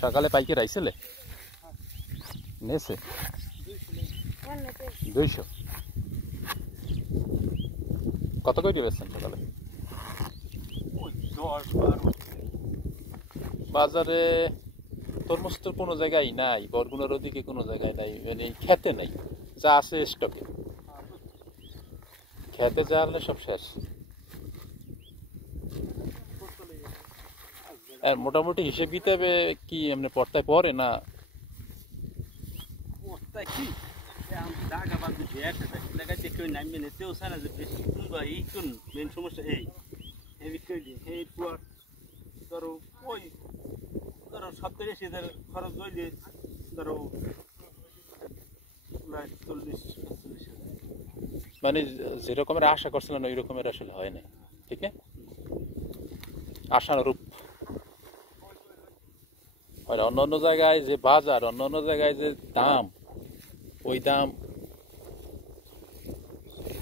সকালে পাইকারি আইছিলে নেছে 200 কত করে দিয়েছেন সকালে বাজারে তরমুজ তো কোনো জায়গায় নাই, বরগুনার ওদিকে কোনো জায়গায় নাই, মানে খেতে নাই, যা আছে স্টকে। খেতে যা আনলে সব শেষ। আর মোটামুটি হিসেব কিতাবে কি এমনি পড়তায় পড়ে না? মানে যেরকমের আশা করছিলেন ওই রকমের আসলে হয় না, ঠিক না? আশানুরূপ অন্য অন্য জায়গায় যে বাজার, অন্য অন্য জায়গায় যে দাম, ওই দাম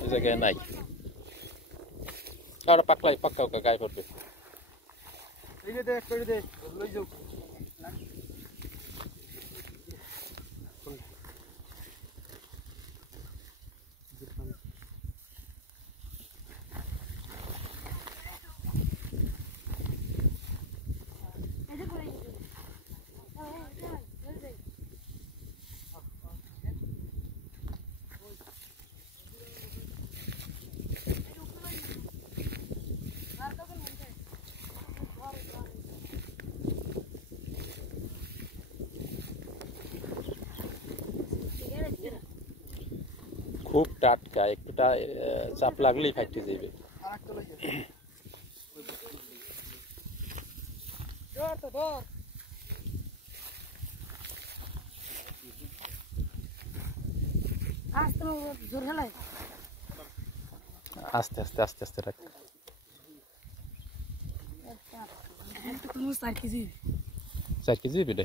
ওই জায়গায় নাই। আর পাক্কা গায়ে পড়বে। খুব টাটকা, একটু চাপ লাগলেই ফাইটে যাবে। আস্তে আস্তে আস্তে আস্তে রাখ। 4 কেজি বেড়ে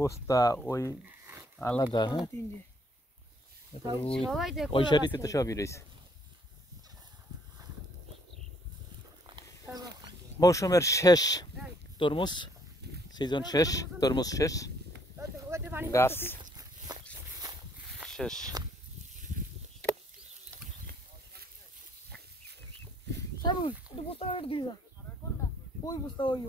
বস্তা ওই আলাদা। হ্যাঁ, ওই শাড়িতে তো সবই রয়েছে। মৌসুমের শেষ তরমুজ, সিজন শেষ, তরমুজ শেষ, গাছ শেষ। বস্তা দিয়ে যা, ওই বস্তা ওই